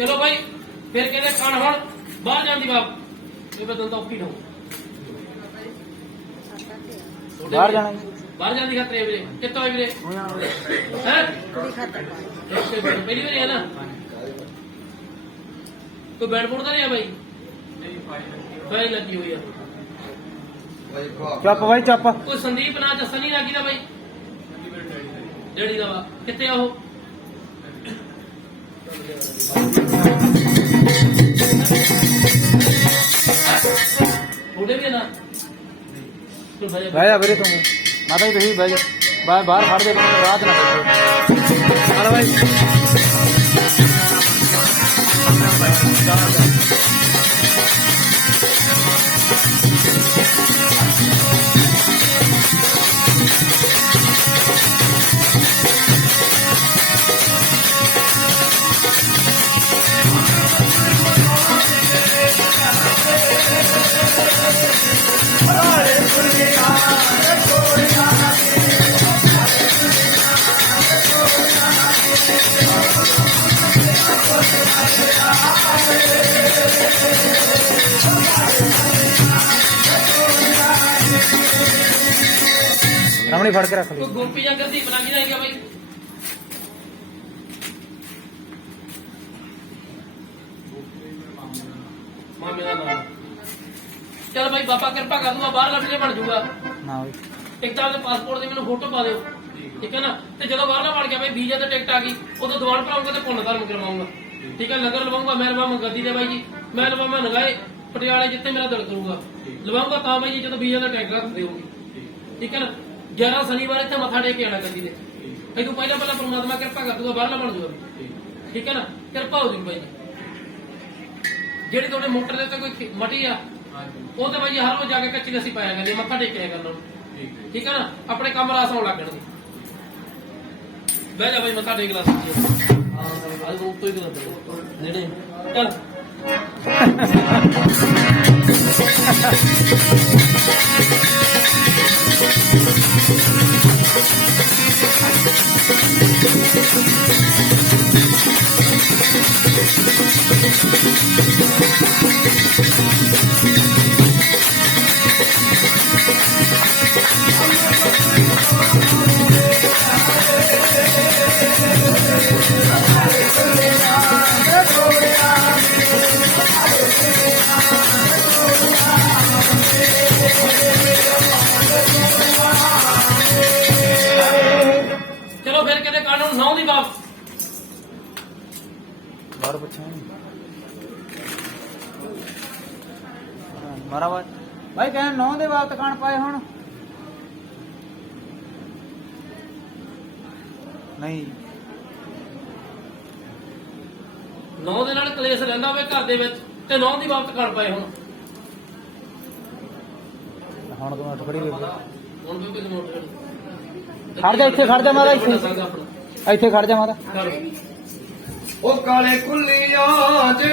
चलो भाई फिर कहते खान हम बाहर जाने की बात ये बदल तो औखी हो बाहर जाना बाहर जाने की खातर वीरे कितना वीरे हैं पहली बार है ना कोई बैट बॉल तो नहीं है भाई भाई लगी हुई है चुप भाई चुप कोई संदीप ना जस्सा नहीं लगी था भाई डेढ़ी का कितने हो उड़े भी ना भाई अबरे तुम माता जी तुम भाई बाहर खड़ दे रात ना हेलो भाई रमणी फड़ के रख लो गोपी जंगल दी बना के जाएगा भाई मामे का नाम चल भाई बाबा कृपा कर दूंगा बाहर लड़के बन जाऊंगा ना भाई टिकट वाले पासपोर्ट ਦੀ ਮੈਨੂੰ ਫੋਟੋ ਪਾ ਦਿਓ ਠੀਕ ਹੈ ਨਾ ਤੇ ਜਦੋਂ ਬਾਹਰਲਾ ਬਣ ਗਿਆ ਭਾਈ ਵੀਜ਼ਾ ਤੇ ਟਿਕਟ ਆ ਗਈ ਉਦੋਂ ਦੁਬਾਰਾ ਭਰਾਉਂਗਾ ਤੇ ਪੁੰਨ ਧਰਮ ਕਰਵਾਉਂਗਾ ਠੀਕ ਹੈ ਲੰਗਰ ਲਵਾਉਂਗਾ ਮੈਂ ਲਵਾਵਾਂ ਗੱਦੀ ਦੇ ਬਾਈ ਜੀ ਮੈਂ ਲਵਾਵਾਂ ਨਗਾਏ ਪਟਿਆਲੇ ਜਿੱਥੇ ਮੇਰਾ ਦਿਲ ਕਰੂਗਾ ਲਵਾਉਂਗਾ ਤਾਂ ਬਾਈ ਜੀ ਜਦੋਂ ਵੀਜ਼ਾ ਦਾ ਟਿਕਟ ਰੱਖ ਦਿਓਗੇ ਠੀਕ ਹੈ ਨਾ 11 ਸ਼ਨੀਵਾਰ ਇੱਥੇ ਮੱਥਾ ਟੇਕ ਕੇ ਆਣਾ ਗੱਦੀ ਦੇ ਇਹ ਤੋਂ ਪਹਿਲਾਂ ਪਰਮਾਤਮਾ ਕਿਰਪਾ ਕਰ ਦੂਗਾ ਬਾਹਰਲਾ ਬਣ ਜਾਊਗਾ ਠੀਕ ਹੈ ਨਾ ਕਿਰਪਾ ਹੋ ਜੂ ਬਾਈ ਜਿਹੜੀ ਤੁਹਾਡੇ ਮੋਟਰ ਦੇ ਉੱਤੇ ਕੋਈ ਮਟੀ ਆ ਉਹ ਤੇ ਬਾਈ ਹਰ ਰੋਜ਼ ਜਾ ਕੇ ਕੱਚੀ ਲੱਸੀ ਪਾਇਆ ਕਰਦੇ ਮੱਥਾ ਟੇਕਿਆ ਕਰਨਾ ਠੀਕ ਹੈ ਨਾ ਆਪਣੇ ਕੰਮ ਰਾਸ ਆਉਣ ਲੱਗਣਗੇ ਬਹਿ ਜਾ ਬਾਈ ਮੱਥਾ ਟੇਕ ਲਾ ਸੱਚੀ ਹਾਂ ਅੱਜ ਉੱਤੋਂ ਹੀ ਨੇੜੇ ਚੱਲ चलो फिर कहते कानून 9 ਦੀ ਬਾਤ बाहर पूछा मारा बात भाई कहने 9 ਦੇ ਬਾਅਦ ਤਕਾਣ ਪਾਏ ਹੁਣ ਨਹੀਂ 9 ਦੇ ਨਾਲ ਕਲੇਸ਼ ਰਹਿੰਦਾ ਹੋਵੇ ਘਰ ਦੇ ਵਿੱਚ ਤੇ 9 ਦੀ ਬਾਤ ਕਰ ਪਾਏ ਹੁਣ ਤੋਂ ਟਕੜੀ ਦੇ ਹੁਣ ਵੀ ਕੋਈ ਮੋਟਰ ਖੜ ਜਾ ਇੱਥੇ ਖੜ ਜਾ ਮਾਰਾ ਇੱਥੇ ਖੜ ਜਾ ਮਾਰਾ ਉਹ ਕਾਲੇ ਕੁੱਲੀਆਂ ਚ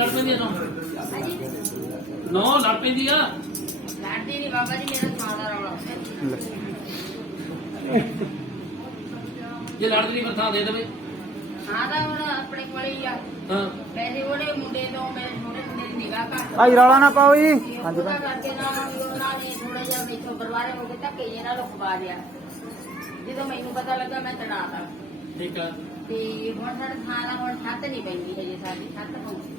ਲੜ ਪੈਂਦੀ ਆ ਨੋ ਲੜ ਪੈਂਦੀ ਆ ਲੜਦੀ ਨਹੀਂ ਬਾਬਾ ਜੀ ਮੇਰਾ ਥਾਂ ਦਾ ਰੌਲਾ ਜੇ ਲੜਦੀ ਨਹੀਂ ਫਿਰ ਥਾਂ ਦੇ ਦੇਵੇ ਹਾਂ ਤਾਂ ਹੁਣ ਆਪਣੇ ਕੋਲ ਹੀ ਆ ਹਾਂ ਵੈਸੇ ਉਹਦੇ ਮੁੰਡੇ ਤੋਂ ਮੇਰੇ ਛੋਟੇ ਮੁੰਡੇ ਦੀ ਨਿਗਾਹ ਘੱਟ ਭਾਈ ਰੌਲਾ ਨਾ ਪਾਓ ਜੀ ਹਾਂਜੀ ਹਾਂਜੀ ਉਹਦਾ ਭੈਣ ਕਰਕੇ ਨਾ ਉਹਨਾਂ ਨੇ ਥੋੜਾ ਜਿਹਾ ਵਿੱਚੋਂ ਪਰਿਵਾਰੇ ਹੋ ਕੇ ਧੱਕੇ ਜਿਹੇ ਨਾਲ ਖਵਾ ਲਿਆ ਜਦੋਂ ਮੈਨੂੰ ਪਤਾ ਲੱਗਾ ਮੈਂ ਤੜਾਤਾ ਠੀਕ ਆ ਤੇ ਹੁਣ ਸਾਡਾ ਥਾਂ ਦਾ ਹੁਣ ਛੱਤ ਨਹੀਂ ਪੈਂਦੀ ਹਜੇ ਸਾਡੀ ਛੱਤ ਪਾਉਂਦੀ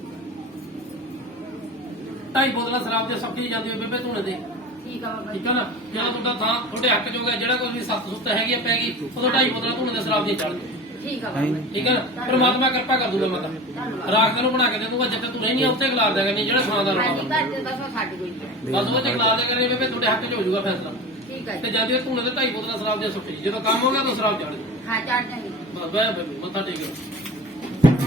2.5 ਬੋਤਲਾਂ ਸ਼ਰਾਬ ਦੇ ਸਭ ਜਾਂਦੀ ਹੋਈ ਬੇਬੇ ਧੂਣੇ ਦੇ ਠੀਕ ਆ ਬਾਬਾ ਜੀ ਠੀਕ ਆ ਨਾ ਜਦੋਂ ਤੁਹਾਡਾ ਥਾਂ ਤੁਹਾਡੇ ਹੱਕ ਚ ਹੋ ਗਿਆ ਜਿਹੜਾ ਕੋਈ ਵੀ ਸੱਤ ਸੁੱਤ ਹੈਗੀ ਆ ਪੈ ਗਈ ਉਦੋਂ 2.5 ਬੋਤਲਾਂ ਧੂਣੇ ਦੇ ਸ਼ਰਾਬ ਦੀਆਂ ਚੜ ਗਈ ਠੀਕ ਆ ਬਾਬਾ ਜੀ ਠੀਕ ਆ ਨਾ ਪਰਮਾਤਮਾ ਕਿਰਪਾ ਕਰ ਦੂਗਾ ਮਾਤਾ ਰਾਖ ਤੈਨੂੰ ਬਣਾ ਕੇ ਦੇ ਦੂੰਗਾ ਜਿੱਥੇ ਤੂੰ ਰਹਿਨੀ ਆ ਉੱਥੇ ਖਿਲਾਰ ਦਿਆ ਕਰਨੀ ਜਿਹੜਾ ਥਾਂ ਦਾ ਹਾਂਜੀ ਰੋਣਾ ਘਰ ਚ ਦੱਸੋ ਛੱਡ ਕੋਈ ਬਸ ਉਹ ਤੇ ਖਿਲਾਰ ਦਿਆ ਕਰਨੀ ਬੇਬੇ ਤੁਹਾਡੇ ਹੱਕ ਚ ਹੋ ਜਾਊਗਾ ਫੈਸਲਾ ਠੀਕ ਆ ਤੇ ਜੀ ਜਾਂਦੀ ਹੋਈ ਧੂਣੇ ਦੇ 2.5 ਬੋਤਲਾਂ ਸ਼ਰਾਬ ਦੀਆਂ ਸੁੱਟੀ ਜਦੋਂ ਕੰਮ ਹੋ ਗਿਆ ਤਾਂ ਸ਼ਰਾਬ ਚੜ ਗਈ ਹਾਂ ਚੜ ਜਾਂਦੀ ਬਸ ਬੈ ਬੇਬੇ ਮੱਥਾ ਟੇਕ ਲਓ।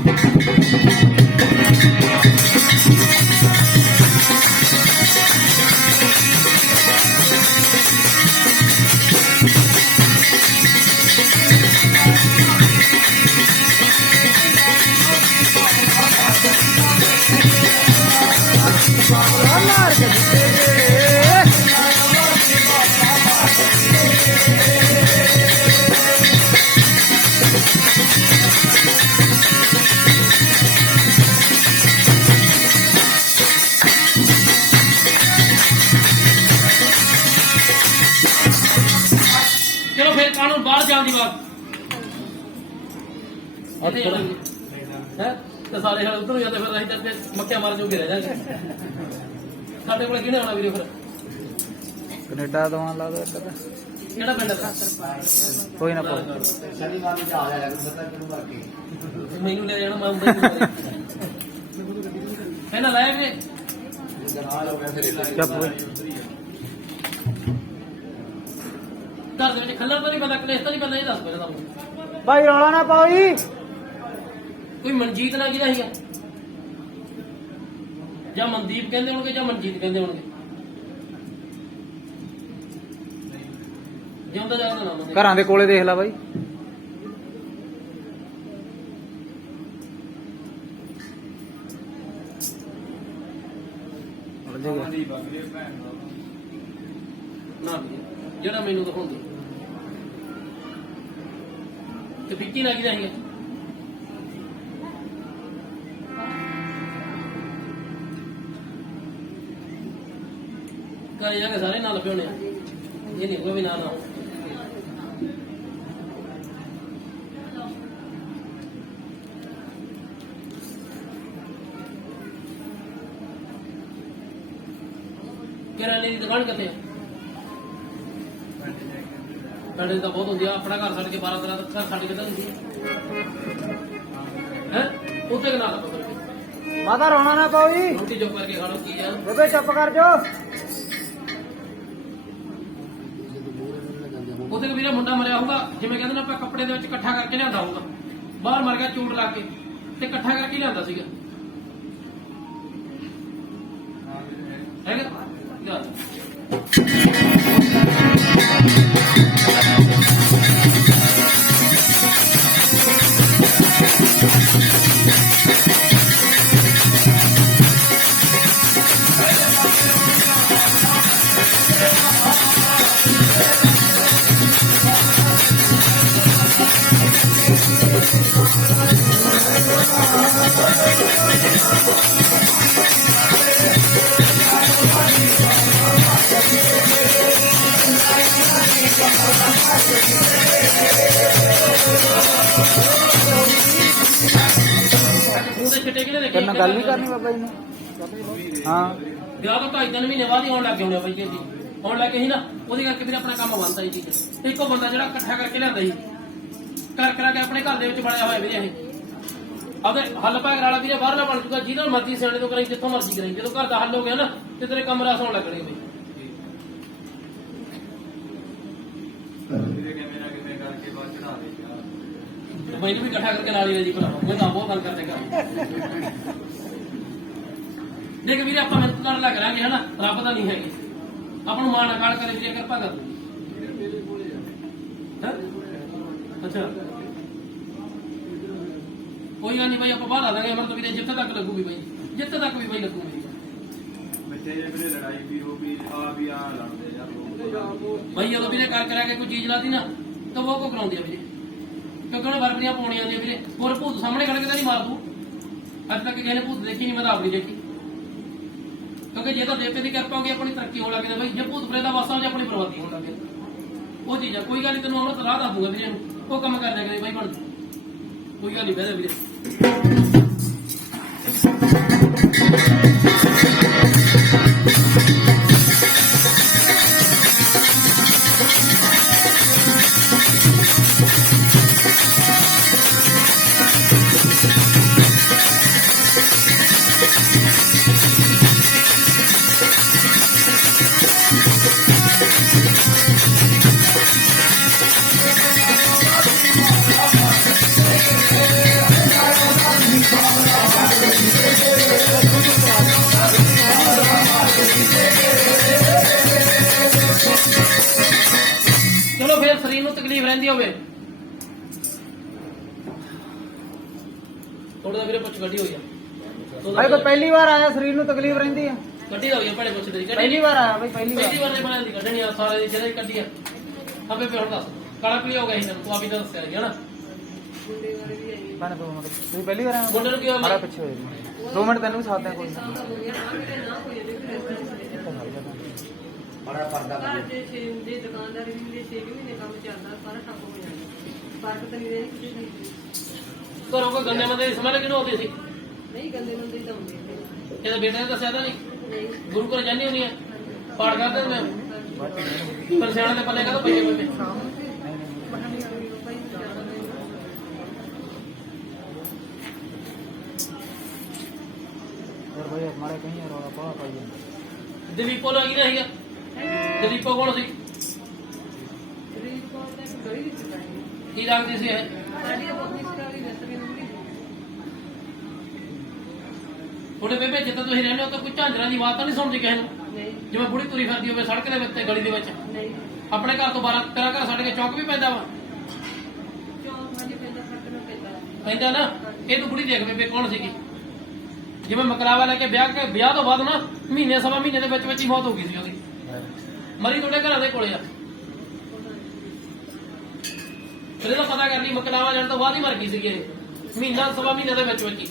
ਚਲੋ ਫਿਰ ਕਾਨੂੰਨ ਬਾਹਰ ਜਾਣ ਦੀ ਬਾਤ ਹੈ ਤੇ ਸਾਰੇ ਹਲ ਉਧਰ ਜਾਂਦੇ ਫਿਰ ਅਸੀਂ ਤੇ ਮੱਖਿਆ ਮਾਰ ਜੋਗੇ ਰਹਿ ਜਾਣਗੇ ਸਾਡੇ ਕੋਲ ਕਿਹਨੇ ਆਉਣਾ ਵੀਰੇ ਫਿਰ ਕੈਨੇਡਾ ਤੋਂ ਲਾ ਦੋ ਇੱਧਰ ਕਿਹੜਾ ਪਿੰਡ ਦਾ ਕੋਈ ਨਾ ਪਾਓ ਸ਼ਨੀਵਾਰ ਨੂੰ ਜਾ ਆਇਆ ਪਤਾ ਕਿਹਨੂੰ ਕਰਕੇ ਮੈਨੂੰ ਲੈ ਜਾਣਾ ਮੈਂ ਹੁੰਦਾ ਹੀ ਨਹੀਂ ਪਹਿਲਾਂ ਲਾਇਆ ਵੀਰੇ ਜਨਾਲ ਹੋ ਗਿਆ ਫਿਰ ਚੱਪ ਓਏ। ਘਰ ਦੇ ਵਿੱਚ ਖੱਲਰ ਤਾਂ ਨਹੀਂ ਪੈਂਦਾ ਕਲੇਸ਼ ਤਾਂ ਨਹੀਂ ਪੈਂਦਾ ਇਹ ਦੱਸ ਪਹਿਲਾਂ ਤੁਹਾਨੂੰ ਭਾਈ ਰੌਲਾ ਨਾ ਪਾਓ ਜੀ ਕੋਈ ਮਨਜੀਤ ਨਾ ਕਿਹਦਾ ਸੀਗਾ ਜਾਂ ਮਨਦੀਪ ਕਹਿੰਦੇ ਹੋਣਗੇ ਜਾਂ ਮਨਜੀਤ ਕਹਿੰਦੇ ਹੋਣਗੇ ਜਿਉਂਦਾ ਜਾਗਦਾ ਨਾਮ ਉਹਦੇ ਘਰਾਂ ਦੇ ਕੋਲੇ ਦੇਖ ਲੈ ਬਾਈ ਨਾ ਵੀਰੇ, ਜਿਹੜਾ ਮੈਨੂੰ ਦਿਖਾਉਂਦੇ ਤੇ ਵਿੱਕੀ ਨਾ ਕਿਹਦਾ ਸੀਗਾ ਘਰੇ ਜਾ ਕੇ ਸਾਰੇ ਨਾਲ ਲੱਭੇ ਹੋਣੇ ਆ ਇਹ ਨਹੀਂ ਕੋਈ ਵੀ ਨਾ ਕਿਰਾਣੇ ਦੀ ਦੁਕਾਨ ਕਿੱਥੇ ਆ ਸਾਡੇ ਤਾਂ ਬਹੁਤ ਹੁੰਦੀ ਆ ਆਪਣਾ ਘਰ ਛੱਡ ਕੇ 12 13 ਤੱਕ ਘਰ ਛੱਡ ਕੇ ਤਾਂ ਹੁੰਦੀ ਹੈ ਉੱਥੇ ਕਿ ਨਾ ਲੱਭੋ ਕਰਕੇ ਮਾਤਾ ਰੌਣਾ ਨਾ ਪਾਓ ਜੀ ਰੋਟੀ ਚੁੱਪ ਕਰਕੇ ਖਾ ਲਓ ਕੀ ਆ ਬੇਬੇ ਚੁੱਪ ਕਰ ਜੋ ਉੱਥੇ ਕਿ ਵੀਰਾ ਮੁੰਡਾ ਮਰਿਆ ਹੋਊਗਾ ਜਿਵੇਂ ਕਹਿੰਦੇ ਨੇ ਆਪਾਂ ਕੱਪੜੇ ਦੇ ਵਿੱਚ ਇਕੱਠਾ ਕਰਕੇ ਲਿਆਂਦਾ ਹੋਊਗਾ ਬਾਹਰ ਮਰ ਗਿਆ ਚੂੜ ਲਾ ਕੇ ਤੇ ਇਕੱਠਾ ਕਰਕੇ ਲਿਆਂਦਾ ਸੀਗਾ ਹੈਗਾ ਯਾਰ ਉਹਦੇ ਛਿੱਟੇ ਕਿਹਨੇ ਦੇਖੇ ਤੇਰੇ ਨਾਲ ਗੱਲ ਨਹੀਂ ਕਰਨੀ ਬਾਬਾ ਜੀ ਨੇ ਹਾਂ ਵਿਆਹ ਤੋਂ 2.5 ਮਹੀਨੇ ਬਾਅਦ ਹੀ ਆਉਣ ਲੱਗ ਗਏ ਹੋਣੇ ਬਾਈ ਜੀ ਆਉਣ ਲੱਗ ਗਏ ਸੀ ਨਾ ਉਹਦੇ ਕਰਕੇ ਵੀ ਆਪਣਾ ਕੰਮ ਬੰਦਾ ਹੀ ਚੀਜ਼ ਇੱਕੋ ਬੰਦਾ ਜਿਹੜਾ ਇਕੱਠਾ ਕਰਕੇ ਲਿਆਂਦਾ ਸੀ ਕਰ ਕਰਾ ਕੇ ਆਪਣੇ ਘਰ ਦੇ ਵਿੱਚ ਬਣਿਆ ਹੋਇਆ ਵੀਰੇ ਇਹ ਆਪਦੇ ਹੱਲ ਭਾਗ ਵਾਲਾ ਵੀਰੇ ਬਾਹਰਲਾ ਬਣ ਜੂਗਾ ਜਿਹਦਾ ਮਰਜ਼ੀ ਸਿਆਣੇ ਤੋਂ ਕਰਾਈ ਜਿੱਥੋਂ ਮਰਜ਼ੀ ਕਰਾਈ ਜਦੋਂ ਘਰ ਦਾ ਹੱਲ ਹੋ ਗਿਆ ਨਾ ਤੇ ਤੇਰੇ ਕਮਰਾ ਸੌਣ ਲੱਗਣੇ ਬਈ ਮੈਨੂੰ ਵੀ ਇਕੱਠਾ ਕਰਕੇ ਨਾਲ ਹੀ ਜੀ ਭਰਾ ਮੈਂ ਤਾਂ ਬਹੁਤ ਤੰਗ ਕਰਦੇ ਘਰ ਦੇਖ ਵੀਰੇ ਆਪਾਂ ਮਿਹਨਤ ਨਾਲ ਲੱਗ ਰਾਂਗੇ ਹਨਾ ਰੱਬ ਦਾ ਨਹੀਂ ਹੈਗੀ ਆਪਾਂ ਨੂੰ ਮਾਣ ਅਕਾਲ ਕਰੇ ਵੀਰੇ ਕਿਰਪਾ ਕਰ ਹੈਂ? ਅੱਛਾ ਕੋਈ ਗੱਲ ਨਹੀਂ ਬਾਈ ਆਪਾਂ ਬਾਹਰ ਆ ਦਾਂਗੇ ਅਮਰ ਤੋਂ ਵੀਰੇ ਜਿੱਥੇ ਤੱਕ ਲੱਗੂਗੀ ਬਾਈ ਜਿੱਥੇ ਤੱਕ ਵੀ ਬਾਈ ਲੱਗੂਗੀ ਬਾਈ ਜਦੋਂ ਵੀਰੇ ਕਰ ਕਰਾ ਕੇ ਕੋਈ ਚੀਜ਼ ਲਾਤੀ ਨਾ ਤਾਂ ਉਹ ਕੋ ਕਰਾਉਂਦੀ ਆ ਵੀਰੇ ਕਿਉਂਕਿ ਉਹਨੇ ਵਰਬਰੀਆਂ ਪਾਉਣੀਆਂ ਨੇ ਵੀਰੇ। ਹੋਰ ਭੂਤ ਸਾਹਮਣੇ ਖੜ ਕੇ ਤਾਂ ਨਹੀਂ ਮਾਰ ਦੂ। ਅੱਜ ਤੱਕ ਕਿਸੇ ਨੇ ਭੂਤ ਦੇਖੀ ਨਹੀਂ, ਮੈਂ ਤਾਂ ਆਪ ਨਹੀਂ ਦੇਖੀ। ਕਿਉਂਕਿ ਜੇ ਤਾਂ ਦੇਵਤੇ ਦੀ ਕਿਰਪਾ ਹੋਗੀ ਆਪਣੀ ਤਰੱਕੀ ਹੋਣ ਲੱਗ ਜਾਂਦੀ ਬਈ। ਜੇ ਭੂਤ ਪ੍ਰੇਤ ਦਾ ਵਾਸਾ ਹੋ ਜਾ ਆਪਣੀ ਬਰਬਾਦੀ ਹੋਣ ਲੱਗ ਜਾਂਦੀ। ਉਹ ਚੀਜ਼ ਆ, ਕੋਈ ਗੱਲ ਨਹੀਂ, ਤੈਨੂੰ ਹੁਣ ਸਲਾਹ ਦੱਸ ਦੂੰਗਾ ਵੀਰੇ ਨੂੰ, ਉਹ ਕੰਮ ਕਰ ਲਿਆ ਕਰੇ ਬਾਈ ਬਣ। ਕੋਈ ਗੱਲ ਨਹੀਂ ਬਹਿ ਜਾ ਵੀਰੇ। ਚਲੋ ਫਿਰ ਸਰੀਰ ਨੂੰ ਤਕਲੀਫ ਰਹਿੰਦੀ ਹੋਵੇ ਥੋੜਾ ਜਿਹਾ ਵੀਰੇ ਪੁੱਛ ਗੱਡੀ ਹੋਈ ਆ ਭਾਈ ਕੋਈ ਪਹਿਲੀ ਵਾਰ ਆਇਆ ਸਰੀਰ ਨੂੰ ਤਕਲੀਫ ਰਹਿੰਦੀ ਆ? ਗੱਡੀ ਦਾ ਹੋਈ ਆ ਭੜੇ ਪੁੱਛ ਤੇਰੀ ਪਹਿਲੀ ਵਾਰ ਆਇਆ ਬਈ, ਪਹਿਲੀ ਪਹਿਲੀ ਵਾਰ। ਵਾਰ ਨੇ ਬਣਾਈ ਕੱਢਣੀ ਆ ਸਾਰੇ ਦੀ ਜਿਹੜੇ ਕੱਢੀ ਆ ਆਪੇ ਫਿਰ ਹੁਣ ਦੱਸ ਕਾਲਾ ਪੀਲੀ ਹੋ ਗਿਆ ਸੀ ਤੈਨੂੰ, ਤੂੰ ਆਪੀ ਤਾਂ ਦੱਸਿਆ ਸੀ ਹਨਾ। ਭੈਣੇ 2 ਮਿੰਟ ਤੁਸੀਂ ਪਹਿਲੀ ਵਾਰ ਆਏ ਮੁੰਡੇ ਨੂੰ ਕੀ ਹੋਇਆ ਮਾੜਾ ਮੈਂ ਪਿੱਛੇ ਹੋਏ 2 ਮਿੰਟ ਤੈਨੂੰ ਵੀ ਸਾਥ ਦੇ ਕੋਈ ਬੜਾ ਪਰਦਾ ਘਰ ਦੇ ਦੇ ਦੁਕਾਨਦਾਰ ਵੀ ਦੇ 6 ਮਹੀਨੇ ਕੰਮ ਚੱਲਦਾ, ਸਾਰਾ ਠੱਪ ਹੋ ਜਾਂਦਾ। ਫਰਕ ਤਾਂ ਨਹੀਂ ਰਹਿ ਕਿਸੇ ਚੀਜ਼ ਘਰੋਂ ਕੋਈ ਗੰਦੇ ਬੰਦੇ ਦੀ ਸਮਝ ਕਿਹਨੂੰ ਆਉਂਦੀ ਸੀ? ਨਹੀਂ ਗੰਦੇ ਬੰਦੇ ਹੀ ਤਾਂ ਹੁੰਦੇ ਨੇ। ਇਹਦੇ ਬੇਟੇ ਨੇ ਦੱਸਿਆ ਤਾਂ ਨਹੀਂ? ਨਹੀਂ ਗੁਰੂ ਘਰ ਜਾਂਦੀ ਹੁੰਦੀ ਆ, ਪਾਠ ਕਰਦੇ ਹੁੰਦੇ ਆ। ਪਰ ਸਿਆਣੇ ਦੇ ਪੱਲੇ ਕਾਹਤੋਂ ਪਈਏ ਬੰਦੇ? ਯਾਰ ਭਾਈ ਹਮਾਰੇ ਕहीं ਰੌਲਾ ਪਾ ਪਾਈ ਜਾਂਦਾ। ਦਲੀਪੋ ਨਾਲ ਕੀ ਸੀਗਾ? ਦਲੀਪੋ ਕੌਣ ਸੀ? ਰੀਲ ਕੋਲ ਤਾਂ ਇੱਕ ਗਲੀ ਵਿੱਚ ਪਾਈ ਕੀ ਲੱਗਦੀ ਸੀ ਇਹ? ਸਾਡੀ ਆਪਣੀ ਸਟੋਰੀ ਦੱਸਣੀ ਹੁੰਦੀ। ਤੁਹਾਡੇ ਬੇਬੇ ਜਿੱਦਾਂ ਤੁਸੀਂ ਰਹਿੰਦੇ ਹੋ ਤਾਂ ਕੋਈ ਝਾਂਜਰਾਂ ਦੀ ਆਵਾਜ਼ ਤਾਂ ਨਹੀਂ ਸੁਣਦੀ ਕਿਸੇ ਨੂੰ? ਨਹੀਂ ਜਿਵੇਂ ਬੁੜੀ ਤੁਰੀ ਫਿਰਦੀ ਹੋਵੇ ਸੜਕ ਦੇ ਉੱਤੇ ਗਲੀ ਦੇ ਵਿੱਚ। ਨਹੀਂ ਆਪਣੇ ਘਰ ਤੋਂ 12 13 ਘਰ ਛੱਡ ਕੇ ਚੌਕ ਵੀ ਪੈਂਦਾ ਵਾ, ਚੌਂਕ ਹਾਂਜੀ ਪੈਂਦਾ, ਫਰਕ ਨਾ ਪੈਂਦਾ। ਪੈਂਦਾ ਨਾ। ਇਹ ਤੂੰ ਬੁੜੀ ਦੇਖ ਬੇਬੇ ਕੌਣ ਸੀਗੀ? ਜਿਵੇਂ ਮਕਲਾਵਾ ਲੈ ਕੇ ਵਿਆਹ ਤੋਂ ਬਾਅਦ ਨਾ ਮਹੀਨੇ ਸਵਾ ਮਹੀਨੇ ਦੇ ਵਿੱਚ ਹੀ ਮੌਤ ਹੋ ਗਈ ਸੀ ਉਹਦੀ। ਮਰੀ ਤੁਹਾਡੇ ਘਰਾਂ ਦੇ ਕੋਲੇ ਆ। ਇਹਦਾ ਪਤਾ ਕਰ ਲਈ, ਮਕਲਾਵਾ ਜਾਣ ਤੋਂ ਬਾਅਦ ਹੀ ਮਰ ਗਈ ਸੀਗੀ ਇਹ। ਮਹੀਨਾ ਸਵਾ ਮਹੀਨੇ ਦੇ ਵਿੱਚ ਹੀ,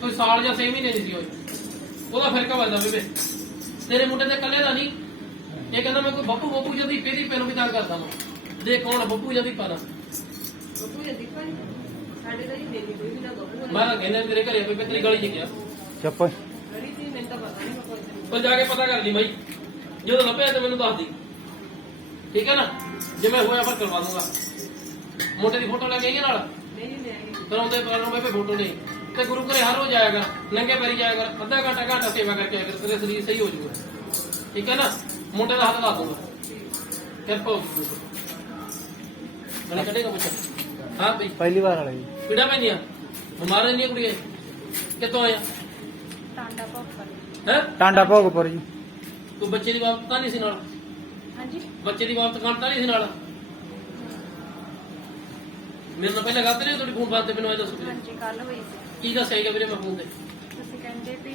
ਕੋਈ ਸਾਲ ਜਾਂ 6 ਮਹੀਨੇ ਦੀ ਸੀ ਉਹ। ਉਹਦਾ ਫਿਰਕਾ ਵੱਜਦਾ ਬੇਬੇ। ਤੇਰੇ ਮੁੰਡੇ ਦੇ ਇਕੱਲੇ ਦਾ ਨਹੀਂ। ਇਹ ਕਹਿੰਦਾ ਮੈਂ ਕੋਈ ਬੱਬੂ ਜਦੀ ਪੇਦੀ ਪੈਨੂੰ ਵੀ ਤੰਗ ਕਰਦਾ ਮੈਂ। ਦੇ ਕੌਣ ਬੱਬੂ ਜਦੀ ਪਾਣਾ? ਬੱਬੂ ਜੀ ਦੀਪਾ ਜੀ ਸਾਡੇ ਤਾਂ ਹੀ ਦੇਣੀ ਕੋਈ ਵੀ ਨਾ ਬੱਬੂ ਮੈਂ ਤਾਂ ਕਹਿੰਦਾ ਤੇਰੇ ਘਰੇ ਬੇਬੇ ਤੇਰੀ ਗਲੀ 'ਚ ਗਿਆ। ਚੁੱਪ ਓਏ। ਗਲੀ ਦੀ ਮੈਨੂੰ ਤਾਂ ਪਤਾ ਨਹੀਂ ਕੋਈ ਨਹੀਂ। ਪਰ ਜਾ ਕੇ ਪਤਾ ਕਰ ਲਈ ਬਾਈ, ਜਦੋਂ ਲੱਭਿਆ ਤੇ ਮੈਨੂੰ ਦੱਸ ਦੀ, ਠੀਕ ਹੈ ਨਾ? ਜੇ ਮੈਂ ਹੋਇਆ ਫਿਰ ਕਰਵਾ ਦੂੰਗਾ। ਮੋਟੇ ਦੀ ਫੋਟੋ ਲੈ ਕੇ ਆਈਏ ਨਾਲ, ਨਹੀਂ ਲੈ ਆਈ। ਫਿਰ ਉਹਦੇ ਪਰ ਬੇਬੇ ਫੋਟੋ ਨਹੀਂ। ਤੇ ਗੁਰੂ ਘਰੇ ਹਰ ਰੋਜ਼ ਜਾਇਆ ਕਰ, ਨੰਗੇ ਪੈਰੀ ਜਾਇਆ ਕਰ, ਅੱਧਾ ਘੰਟਾ ਸੇਵਾ ਕਰਕੇ ਆਇਆ ਕਰ, ਤੇਰੇ ਸਰੀਰ ਸਹੀ ਹੋ ਜਾਊਗਾ। ਠੀਕ ਹੈ ਨਾ? ਮੁੰਡੇ ਦਾ ਹੱਥ ਲਾ ਦੂੰਗਾ, ਕਿਰਪਾ ਹੋ ਜੂਗੀ। ਮੈਨੂੰ ਕੱਢੇਗਾ ਪੁੱਛ। ਹਾਂ ਬਈ ਪਹਿਲੀ ਵਾਰ ਵਾਲੇ ਜੀ। ਪੀੜਾ ਪੈਂਦੀਆਂ, ਬਿਮਾਰ ਰਹਿੰਦੀਆਂ ਕੁੜੀਆਂ। ਕਿੱਥੋਂ ਆਇਆ? ਟਾਂਡਾ ਭੋਗਪੁਰ। ਹੈ ਟਾਂਡਾ ਭੋਗਪੁਰ ਜੀ। ਕੋਈ ਬੱਚੇ ਦੀ ਬਾਪ ਤਾਂ ਨਹੀਂ ਸੀ ਨਾਲ? ਹਾਂਜੀ ਬੱਚੇ ਦੀ ਬਾਪ ਤਾਂ ਨਹੀਂ ਸੀ ਨਾਲ? ਮੇਰੇ ਨਾਲ ਪਹਿਲਾਂ ਗੱਲ ਤੇ ਨਹੀਂ ਤੁਹਾਡੀ ਫੋਨ ਬਾਤ ਤੇ ਮੈਨੂੰ ਇਹ ਦੱਸੋ ਹਾਂਜੀ ਕੱਲ ਹੋਈ ਸੀ। ਕੀ ਦੱਸਿਆ ਸੀਗਾ ਵੀਰੇ ਮੈਂ ਫੋਨ ਤੇ? ਤੁਸੀਂ ਕਹਿੰਦੇ ਵੀ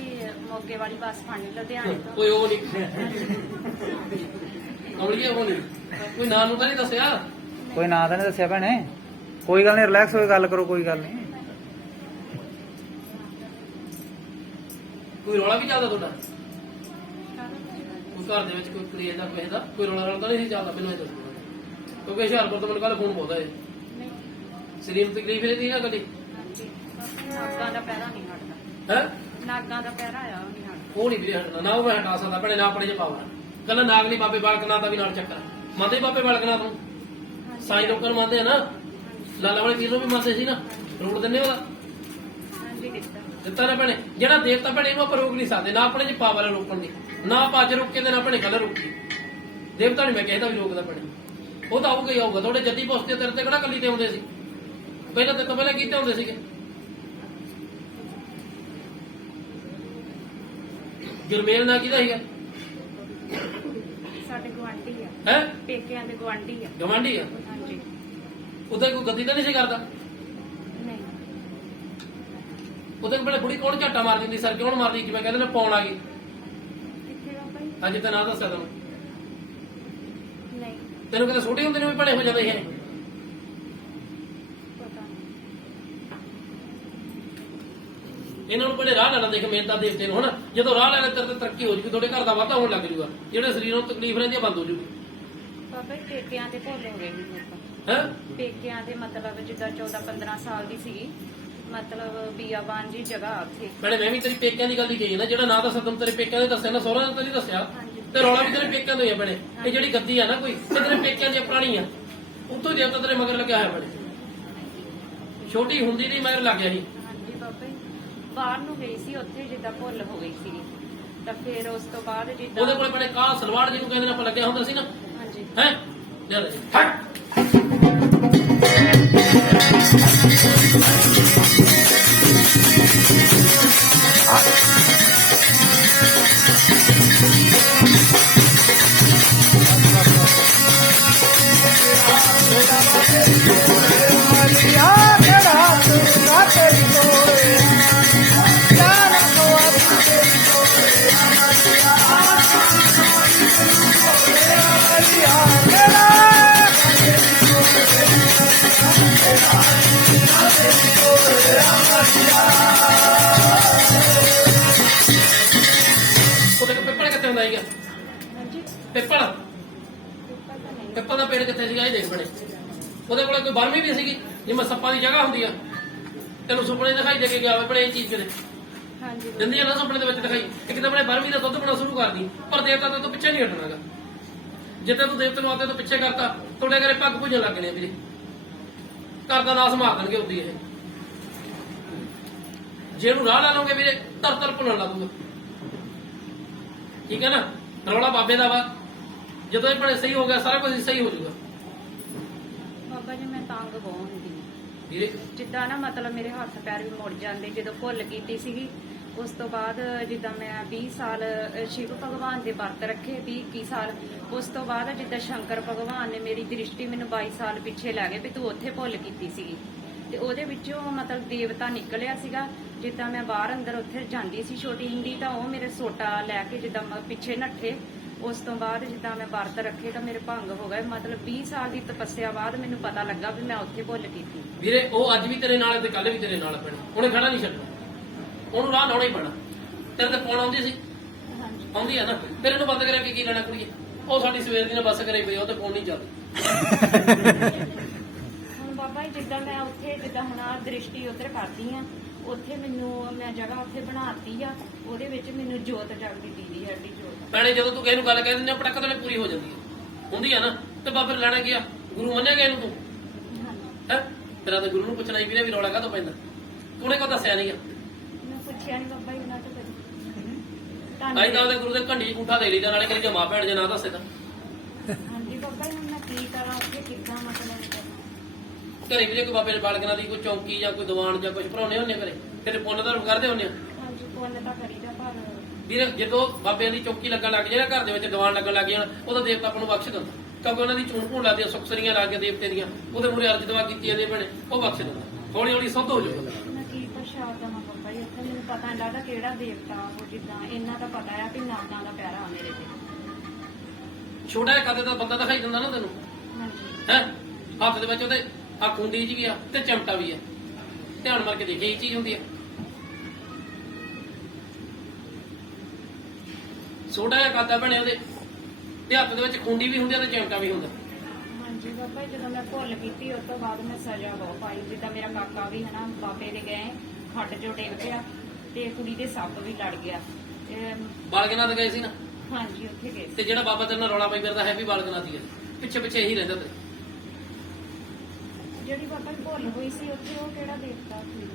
ਮੋਗੇ ਵਾਲੀ ਬੱਸ ਫੜਨੀ ਲੁਧਿਆਣੇ ਤੋਂ। ਕੋਈ ਉਹ ਨਹੀਂ ਕਮਲੀਏ, ਉਹ ਨਹੀਂ ਕੋਈ ਨਾਂ ਨੂੰ ਤਾਂ ਨਹੀਂ ਦੱਸਿਆ? ਕੋਈ ਨਾਂ ਤਾਂ ਨਹੀਂ ਦੱਸਿਆ ਭੈਣੇ। ਕੋਈ ਗੱਲ ਨਹੀਂ, ਰਿਲੈਕਸ ਹੋ ਕੇ ਗੱਲ ਕਰੋ, ਕੋਈ ਗੱਲ ਨਹੀਂ। ਕੋਈ ਰੌਲਾ ਵੀ ਚੱਲਦਾ ਤੁਹਾਡਾ? ਕੋਈ ਘਰ ਦੇ ਵਿੱਚ ਕੋਈ ਕਲੇਸ਼ ਦਾ ਕਿਸੇ ਦਾ ਕੋਈ ਰੌਲਾ ਤਾਂ ਨਹੀਂ ਸੀ ਚੱਲਦਾ? ਮੈਨੂੰ ਇਹ ਦੱਸੋ, ਕਿਉਂਕਿ ਹੁਸ਼ਿਆਰਪੁਰ ਤੋਂ ਮੈਨੂੰ ਕੱਲ ਫੋਨ ਪਾਉਂਦਾ ਇਹ ਨਹੀਂ ਸਰੀਰ ਨੂੰ ਤਕਲੀਫ ਇਹਦੀ ਨਾ ਕਦੇ। ਹਾਂਜੀ ਨਾਗਾਂ ਦਾ ਪਹਿਰਾ ਨਹੀਂ ਹਟਦਾ। ਹੈ ਨਾਗਾਂ ਦਾ ਪਹਿਰਾ ਆਇਆ ਉਹ ਨਹੀਂ ਹਟਦਾ। ਉਹ ਨਹੀਂ ਵੀਰੇ ਹਟਦਾ ਨਾ, ਉਹ ਮੈਂ ਹਟਾ ਸਕਦਾ ਭੈਣੇ ਨਾ ਆਪਣੇ ਚ ਪਾਵਰ। ਕੱਲਾ ਨਾਗ ਨਹੀਂ, ਬਾਬੇ ਬਾਲਕਨਾਥ ਦਾ ਵੀ ਨਾਲ ਚੱਕਰ। ਮੰਨਦੇ ਬਾਬੇ ਬਾਲਕਨਾਥ ਨੂੰ? ਸਾਈਂ ਲੋਕਾਂ ਨੂੰ ਮੰਨਦੇ ਆ ਨਾ। ਲਾਲਾ ਵਾਲੇ ਪੀਰ ਨੂੰ ਵੀ ਮੰਨਦੇ ਸੀ ਨਾ। ਰੋੜ ਦਿੰਦੇ ਉਹਦਾ ਹਾਂਜੀ ਦਿੱਤਾ। ਦਿੱਤਾ ਨਾ ਭੈਣੇ। ਜਿਹੜਾ ਦੇਵਤਾ ਭੈਣੇ ਇਹਨੂੰ ਆਪਾਂ ਰੋਕ ਨਹੀਂ ਸਕਦੇ, ਨਾ ਆਪਣੇ ਚ ਪਾਵਰ ਹੈ ਰੋਕਣ ਦੀ, ਨਾ ਆਪਾਂ ਅੱਜ ਰੋਕੇ ਤੇ ਨਾ ਭੈਣੇ ਕੱਲ ਰੋਕੀ। ਦੇਵਤਾ ਨਹੀਂ ਮੈਂ ਕਹਿੰਦਾ ਵੀ ਰੋਕਦਾ ਭੈਣੇ, ਉਹ ਤਾਂ ਆਊਗਾ ਹੀ ਆਊਗਾ। ਤੁਹਾਡੇ ਜੱਦੀ ਪੁਸਤੇ ਤੇਰੇ ਤੇ ਕਿਹੜਾ ਕੱਲੀ ਤੇ ਆਉਂਦੇ ਸੀ? ਪਹਿਲਾਂ ਤੇ ਪਹਿਲਾਂ ਕੀਤੇ ਹੁੰਦੇ ਸੀਗੇ। ਗੁਰਮੇਲ ਨਾ ਕਿਹਦਾ ਸੀਗਾ? ਸਾਡੇ ਗੁਆਂਢੀ ਆ, ਹੈ ਪੇਕਿਆਂ ਦੇ ਗੁਆਂਢੀ ਆ। ਗਵਾਂਢੀ ਆ। ਹਾਂਜੀ ਉਹਦਾ ਕੋਈ ਗੱਦੀ ਤਾਂ ਨਹੀਂ ਸੀ ਕਰਦਾ? ਨਹੀਂ ਉਹਦੇ ਕੋਲ ਬੁੜੀ ਕੌਣ ਝਾਟਾ ਮਾਰ ਦਿੰਦੀ, ਸਰ ਕਿਉਂ ਮਾਰਦੀ? ਜਿਵੇਂ ਕਹਿੰਦੇ ਨੇ ਪੌਣ ਆ ਗਈ। ਕਿੱਥੇ ਬਾਬਾ ਜੀ? ਅੱਜ ਤੇ ਨਾ ਦੱਸਿਆ ਤੈਨੂੰ? ਨਹੀਂ ਤੈਨੂੰ ਕਿਤੇ ਛੋਟੇ ਹੁੰਦੇ ਨੇ ਵੀ ਭਲੇ ਹੋ ਜਾਂਦੇ ਇਹ? ਪਤਾ ਇਹਨਾਂ ਨੂੰ ਪਹਿਲੇ ਰਾਹ ਲੈਣਾ ਦੇਖ ਮਿਹਨਤਾਂ ਦੇਵਤੇ ਨੂੰ ਹਨਾ, ਜਦੋਂ ਰਾਹ ਲੈਣਾ ਤੇਰੇ ਤੇ ਤਰੱਕੀ ਹੋ ਜੂਗੀ, ਤੁਹਾਡੇ ਘਰ ਦਾ ਵਾਧਾ ਹੋਣ ਲੱਗ ਜੂਗਾ, ਜਿਹੜੇ ਸਰੀਰ ਨੂੰ ਤਕਲੀਫ ਰਹਿੰਦੀ ਆ ਬੰਦ ਹੋ ਜੂਗੀ। ਬਾਬਾ ਜੀ ਪੇਕਿਆਂ ਤੇ ਭੁੱਲ ਹੋ ਗਏ ਸੀ ਮੇਰੇ ਤੋਂ। ਹੈ ਪੇਕਿਆਂ ਦੇ ਮਤਲਬ ਜਿੱਦਾਂ 14-15 ਸਾਲ ਦੀ ਸੀਗੀ, ਮਤਲਬ ਬੀਆਬਾਨ ਜੀ ਜਗ੍ਹਾ ਆ ਉੱਥੇ। ਭੈਣੇ ਮੈਂ ਵੀ ਤੇਰੀ ਪੇਕਿਆਂ ਦੀ ਗੱਲ ਹੀ ਕਹੀ ਨਾ, ਜਿਹੜਾ ਨਾਂ ਦੱਸਿਆ ਤੈਨੂੰ ਤੇਰੇ ਪੇਕਿਆਂ ਦੇ ਦੱਸਿਆ ਨਾ, ਸਹੁਰਾ ਨੇ ਤਾਂ ਨਹੀਂ ਦੱਸਿਆ, ਤੇ ਰੌਲਾ ਵੀ ਤੇਰੇ ਪੇਕਿਆਂ ਤੋਂ ਹੀ ਆ ਭੈਣੇ। ਇਹ ਜਿਹੜੀ ਗੱਦੀ ਆ ਨਾ ਕੋਈ, ਇਹ ਤੇਰੇ ਪੇਕਿਆਂ ਦੀ ਪੁਰਾਣੀ ਆ, ਉੱਥੋਂ ਜੇ ਤਾਂ ਤੇਰੇ ਮਗਰ ਲੱਗਿਆ ਹੋਇਆ ਭੈਣੇ, ਛੋਟੀ ਹੁੰਦੀ ਨਹੀਂ ਮਗਰ ਲੱਗ ਗਿਆ ਸੀ। ਹਾਂਜੀ ਬਾਬਾ ਜੀ ਬਾਹਰ ਨੂੰ ਗਈ ਸੀ, ਉੱਥੇ ਜਿੱਦਾਂ ਭੁੱਲ ਹੋ ਗਈ ਸੀਗੀ, ਤਾਂ ਫਿਰ ਉਸ ਤੋਂ ਬਾਅਦ ਜਿੱਦਾਂ ਉਹਦੇ ਕੋਲ ਭੈਣੇ ਕਾਲਾ ਸਲਵਾਰ ਜਿਹਨੂੰ ਕਹਿੰਦੇ ਨੇ ਆਪਾਂ ਲੱਗਿਆ ਹੁੰਦਾ ਸੀ ਨਾ, ਹਾਂਜੀ ਹੈ ਲੈ ਲੈ ਹਟ। ਉਹਦੇ ਕੋਲ ਪਿੱਪਲ ਕਿੱਥੇ ਹੁੰਦਾ ਸੀਗਾ? ਹਾਂਜੀ ਪਿੱਪਲ ਪਤਾ ਨਹੀਂ ਪਿੱਪਲ ਦਾ ਪੇੜ ਕਿੱਥੇ ਸੀਗਾ ਇਹ ਦੇਖ ਬਣੇ। ਉਹਦੇ ਕੋਲ ਕੋਈ ਬਰਮੀ ਵੀ ਸੀਗੀ ਜਿਵੇਂ ਸੱਪਾਂ ਦੀ ਜਗ੍ਹਾ ਹੁੰਦੀ ਆ, ਤੈਨੂੰ ਸੁਪਨੇ ਦਿਖਾਈ ਦੇ ਕੇ ਗਿਆ ਬੜੇ ਇਹ ਚੀਜ਼ ਕਿਤੇ ਹਾਂਜੀ ਦਿੰਦੀ ਆ ਨਾ ਸੁਪਨੇ ਦੇ ਵਿੱਚ ਦਿਖਾਈ, ਇੱਕ ਤਾਂ ਬੜੇ ਬਰਮੀ ਦਾ ਦੁੱਧ ਬਣਾ ਸ਼ੁਰੂ ਕਰਦੀ, ਪਰ ਦੇਵਤਾ ਤੋਂ ਪਿੱਛੇ ਨਹੀਂ ਹਟਣਾਗਾ। ਜਿੱਦਾਂ ਤੂੰ ਦੇਵਤੇ ਨੂੰ ਆਤੇ ਤੋਂ ਪਿੱਛੇ ਕਰਤਾ, ਤੁਹਾਡੇ ਘਰੇ ਪੱਗ ਭੁੱਜਣ ਲੱਗ ਗਏ ਵੀਰੇ, ਘਰ ਦਾ ਨਾਸ ਮਾਰ ਦੇਣਗੇ ਉੱਦੀ ਇਹ। ਜੇ ਇਹਨੂੰ ਰਾਹ ਲਾ ਲਓਗੇ ਵੀਰੇ ਤਰ ਤਰ ਭੁੱਲਣ ਲੱਗੂਗਾ, ਠੀਕ ਹੈ ਨਾ। ਰੌਲਾ ਬਾਬੇ ਦਾ ਵਾ, ਜਦੋਂ ਇਹ ਬੜੇ ਸਹੀ ਹੋ ਗਿਆ ਸਾਰਾ ਕੁਝ ਸਹੀ ਹੋ ਜਾਊਗਾ ਬਾਬਾ ਜੀ ਮੈਂ ਤੰਗ ਬਹੁਤ ਹੁੰਦੀ ਹਾਂ। ਵੀਰੇ। ਜਿੱਦਾਂ ਨਾ ਮਤਲਬ ਮੇਰੇ ਹੱਥ ਪੈਰ ਵੀ ਮੁੜ ਜਾਂਦੇ ਜਦੋਂ ਭੁੱਲ ਕੀਤੀ ਸੀਗੀ। ਉਸ ਤੋਂ ਬਾਅਦ ਜਿੱਦਾਂ ਮੈਂ 20 ਸਾਲ ਸ਼ਿਵ ਭਗਵਾਨ ਦੇ ਵਰਤ ਰੱਖੇ, 20-21 ਸਾਲ। ਉਸ ਤੋਂ ਬਾਅਦ ਜਿੱਦਾਂ ਸ਼ੰਕਰ ਭਗਵਾਨ ਨੇ ਮੇਰੀ ਦ੍ਰਿਸ਼ਟੀ ਮੈਨੂੰ 22 ਸਾਲ ਪਿੱਛੇ ਲੈ ਗਏ ਵੀ ਤੂੰ ਉੱਥੇ ਭੁੱਲ ਕੀਤੀ ਸੀਗੀ, ਤੇ ਉਹਦੇ ਵਿੱਚੋਂ ਮਤਲਬ ਦੇਵਤਾ ਨਿਕਲਿਆ ਸੀਗਾ। ਜਿੱਦਾਂ ਮੈਂ ਬਾਹਰ ਅੰਦਰ ਉੱਥੇ ਜਾਂਦੀ ਸੀ ਛੋਟੀ ਹੁੰਦੀ, ਤਾਂ ਉਹ ਮੇਰੇ ਸੋਟਾ ਲੈ ਕੇ ਜਿੱਦਾਂ ਪਿੱਛੇ ਨੱਠੇ। ਉਸ ਤੋਂ ਬਾਅਦ ਜਿੱਦਾਂ ਮੈਂ ਵਰਤ ਰੱਖੇ ਤਾਂ ਮੇਰੇ ਭੰਗ ਹੋ ਗਏ। ਮਤਲਬ 20 ਸਾਲ ਦੀ ਤਪੱਸਿਆ ਬਾਅਦ ਮੈਨੂੰ ਪਤਾ ਲੱਗਾ ਵੀ ਮੈਂ ਉੱਥੇ ਭੁੱਲ ਕੀਤੀ। ਵੀਰੇ ਉਹ ਅੱਜ ਵੀ ਤੇਰੇ ਨਾਲ ਤੇ ਕੱਲ ਵੀ ਤੇਰੇ ਨਾਲ ਪੈਣਾ, ਉਹਨੇ ਖੜਾ ਨਹੀਂ ਛੱਡਣਾ, ਉਹਨੂੰ ਰਾਹ ਲਾਉਣਾ ਹੀ ਪੈਣਾ। ਤੇਰੇ ਤੇ ਪਾਉਣ ਆਉਂਦੀ ਸੀ, ਹਾਂਜੀ ਆਉਂਦੀ ਆ ਨਾ, ਤੇਰੇ ਨੂੰ ਬੰਦ ਕਰਿਆ ਕੀ ਲੈਣਾ ਕੁੜੀਏ। ਉਹ ਸਾਡੀ ਸਵੇਰ ਦੀ ਨੇ ਬੱਸ ਕਰੇ ਪਈ, ਉਹ ਤੇ ਫੋਨ ਨਹੀਂ ਚੱਲਦੀ। ਹੁਣ ਬਾਬਾ ਜੀ ਜਿੱਦਾਂ ਮੈਂ ਉੱਥੇ ਜਿੱਦਾਂ ਹੁਣ ਆਹ ਦ੍ਰਿਸ਼ਟੀ ਉੱਧਰ ਕਰਦੀ ਆ, ਉੱਥੇ ਮੈਨੂੰ ਮੈਂ ਜਗ੍ਹਾ ਉੱਥੇ ਬਣਾਤੀ ਆ, ਉਹਦੇ ਵਿੱਚ ਮੈਨੂੰ ਜੋਤ ਜਗਦੀ ਦੀਦੀ ਸਾਡੀ ਜੋਤ। ਭੈਣੇ ਜਦੋਂ ਤੂੰ ਕਿਸੇ ਨੂੰ ਗੱਲ ਕਹਿ ਦਿੰਦੀ ਆ ਪਟਕ ਤੇ ਪੂਰੀ ਹੋ ਜਾਂਦੀ ਹੈ, ਹੁੰਦੀ ਆ ਨਾ। ਤੇ ਬਾਬੇ ਲੈਣਾ ਗਿਆ ਗੁਰੂ ਮੰਨਿਆ ਗਿਆ ਇਹਨੂੰ ਤੂੰ, ਹਾਂਜੀ ਹੈ ਤੇਰਾ ਤਾਂ ਗੁਰੂ ਨੂੰ ਪੁੱਛਣਾ ਹੀ ਵੀਰੇ ਵੀ ਰੌਲਾ ਕਾਹਤੋਂ ਪੈਂਦਾ, ਉਹਨੇ ਕੋ ਦੱਸਿਆ ਨਹੀਂ ਆ। ਮੈਂ ਪੁੱਛਿਆ ਨਹੀਂ ਬਾਬਾ ਜੀ ਉਹਨਾਂ ਤੋਂ ਕਦੀ। ਅੱਜ ਤਾਂ ਉਹਦੇ ਗੁਰੂ ਦੇ ਘੰਡੀ ਝੂਠਾ ਦੇ ਲਈਦਾ, ਨਾਲੇ ਕਰੀ ਜਮਾ ਭੈਣ ਜੇ ਨਾ ਦੱਸੇ ਤਾਂ। ਹਾਂਜੀ ਬਾਬਾ ਜੀ ਹੁਣ ਮੈਂ ਕੀ ਕਰਾਂ ਉੱਥੇ, ਕਿੱਦਾਂ ਮਤਲਬ ਕਰਨਾ? ਘਰੇ ਵੀ ਜੇ ਕੋਈ ਬਾਬੇ ਦੇ ਬਾਲਕਨਾਂ ਦੀ ਕੋਈ ਚੌਂਕੀ ਜਾਂ ਕੋਈ ਦੀਵਾਨ ਜਾਂ ਕੁਝ ਭਰਾਉਣੇ ਹੁੰਦੇ ਘਰੇ, ਕਿਤੇ ਪੁੰਨ ਧਰਮ ਕਰਦੇ ਹੁੰਦੇ ਆ ਹਾਂਜੀ ਪੁੰਨ ਤਾਂ ਕਰੀਦਾ ਪਰ ਵੀਰੇ। ਜਦੋਂ ਬਾਬਿਆਂ ਦੀ ਚੌਕੀ ਲੱਗਣ ਲੱਗ ਜਾਏ ਨਾ, ਘਰ ਦੇ ਵਿੱਚ ਦੀਵਾਨ ਲੱਗਣ ਲੱਗ ਜਾਣ, ਉਹਦਾ ਦੇਵਤਾ ਆਪਾਂ ਨੂੰ ਬਖਸ਼ ਦਿੰਦਾ, ਕਿਉਂਕਿ ਉਹਨਾਂ ਦੀ ਚੂਣ ਭੂਣ ਲੱਗਦੀ ਆ, ਸੁਖਸਰੀਆਂ ਲੱਗ ਕੇ ਦੇਵਤੇ ਦੀਆਂ, ਉਹਦੇ ਮੂਹਰੇ ਅਰਜ ਦਵਾ ਕੀਤੀ ਜਾਂਦੀ ਭੈਣੇ, ਉਹ ਬਖਸ਼ ਦਿੰਦਾ, ਹੌਲੀ ਹੌਲੀ ਸੁੱਧ ਹੋ ਜਾਊਗਾ। ਮੈਂ ਕੀ ਪ੍ਰਸ਼ਾਦ ਦਵਾਂ ਬਾਬਾ ਜੀ ਉੱਥੇ, ਮੈਨੂੰ ਪਤਾ ਨਹੀਂ ਲੱਗਦਾ ਕਿਹੜਾ ਦੇਵਤਾ ਉਹ। ਜਿੱਦਾਂ ਇਹਨਾਂ ਦਾ ਪਤਾ ਆ ਵੀ ਨਾਗਾਂ ਦਾ ਪਿਆਰਾ ਆ ਮੇਰੇ ਤੇ। ਛੋਟਾ ਜਿਹਾ ਕੱਦ ਦਾ ਬੰਦਾ ਦਿਖਾਈ ਦਿੰਦਾ ਨਾ ਤੈਨੂੰ, ਹਾਂਜੀ ਹੈ ਹੱਥ ਦੇ ਵਿੱਚ ਉਹਦੇ ਆ ਖੁੰਡੀ ਜੀ ਵੀ ਆ ਤੇ ਚਮਟਾ ਵੀ ਆ, ਧਿਆਨ ਮਾਰ ਕੇ ਦੇਖੇ ਇਹ ਚੀਜ਼ ਹੁੰਦੀ ਆ। ਛੋਟਾ ਜਿਹਾ ਕੱਦ ਆ ਬਣੇ ਉਹਦੇ, ਤੇ ਹੱਥ ਦੇ ਵਿੱਚ ਖੁੰਡੀ ਵੀ ਹੁੰਦੀ ਆ ਤੇ ਚਮਟਾ ਵੀ ਹੁੰਦਾ। ਹਾਂਜੀ ਬਾਬਾ ਜੀ ਜਦੋਂ ਮੈਂ ਭੁੱਲ ਕੀਤੀ ਉਸ ਤੋਂ ਬਾਅਦ ਮੈਂ ਸਜ਼ਾ ਬਹੁਤ ਪਾਈ। ਜਿੱਦਾਂ ਮੇਰਾ ਕਾਕਾ ਵੀ ਹਨਾ ਬਾਬੇ ਦੇ ਗਏ ਖੱਡ ਚੋਂ ਡਿੱਗ ਪਿਆ, ਤੇ ਕੁੜੀ ਦੇ ਸੱਪ ਵੀ ਲੜ ਗਿਆ। ਬਾਲਕਨਾਥ ਤੇ ਗਏ ਸੀ ਨਾ, ਹਾਂਜੀ ਉੱਥੇ ਗਏ ਸੀ। ਤੇ ਜਿਹੜਾ ਬਾਬਾ ਤੇਰੇ ਨਾਲ ਰੌਲਾ ਪਾਈ ਫਿਰਦਾ ਹੈ ਵੀ ਬਾਲਕਨਾਥ ਹੀ ਆ, ਪਿੱਛੇ ਪਿੱਛੇ ਇਹੀ ਰਹਿੰਦਾ ਤੇ। ਜਿਹੜੀ ਬਾਬਾ ਜੀ ਭੁੱਲ ਹੋਈ ਸੀ ਉੱਥੇ, ਉਹ ਕਿਹੜਾ ਦੇਵਤਾ ਸੀ?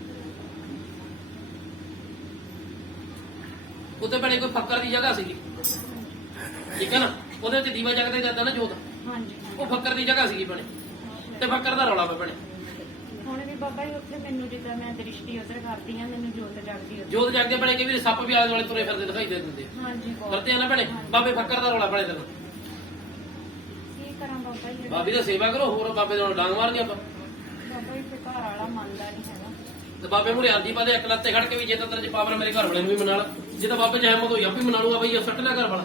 ਉੱਤੇ ਬਣੇ ਕੋਈ ਫੱਕਰ ਦੀ ਜਗ੍ਹਾ ਸੀਗੀ, ਠੀਕ ਹੈ ਨਾ, ਉਹਦੇ ਵਿੱਚ ਦੀਵਾ ਜਗਦਾ ਜਾਂਦਾ ਨਾ ਜੋਤ, ਹਾਂਜੀ ਉਹ ਫੱਕਰ ਦੀ ਜਗ੍ਹਾ ਸੀਗੀ ਬਣੇ, ਤੇ ਫੱਕਰ ਦਾ ਰੌਲਾ ਪਿਆ ਬਣੇ। ਹੁਣ ਵੀ ਬਾਬਾ ਜੀ ਉੱਥੇ ਮੈਨੂੰ ਜਿੱਦਾਂ ਮੈਂ ਦ੍ਰਿਸ਼ਟੀ ਉਧਰ ਕਰਦੀ ਆ, ਮੈਨੂੰ ਜੋਤ ਜਗਦੀ ਉੱਥੇ। ਜੋਤ ਜਗਦੇ ਬਣੇ ਕਿ ਵੀ ਸੱਪ ਵੀ ਆਲੇ ਦੁਆਲੇ ਤੁਰੇ ਫਿਰਦੇ ਦਿਖਾਈ ਦੇ ਦਿੰਦੇ ਆ। ਹਾਂਜੀ ਬਹੁਤ ਕਰਦੇ ਆ ਨਾ ਬਣੇ, ਬਾਬੇ ਫੱਕਰ ਦਾ ਰੌਲਾ ਬਣੇ ਤੈਨੂੰ। ਕੀ ਕਰਾਂ ਬਾਬਾ ਜੀ? ਬਾਬੇ ਦੀ ਸੇਵਾ ਕਰੋ, ਹੋਰ ਬਾਬੇ ਦੇ ਨਾਲ ਡਾਂਗ ਮਾਰਨੀ ਆਪਾਂ। ਬਾਬਾ ਜੀ ਤੇ ਘਰ ਵਾਲਾ ਮੰਨਦਾ ਨਹੀਂ ਹੈਗਾ। ਤੇ ਬਾਬੇ ਮੂਹਰੇ ਅਰਜੀ ਪਾਦੇ ਇੱਕ ਲੱਤੇ ਖੜ ਕੇ ਵੀ ਜੇ ਤਾਂ ਤੇਰੇ ਚ ਪਾਵਰ ਮੇਰੇ ਘਰ ਵਾਲੇ ਨੂੰ ਵੀ ਮਨਾ ਲਾ, ਜੇ ਤਾਂ ਬਾਬੇ ਚ ਹਿੰਮਤ ਹੋਈ ਆਪੇ ਮਨਾ ਲੂਗਾ ਬਈ ਸੱਟ ਲਿਆ ਘਰ ਵਾਲਾ।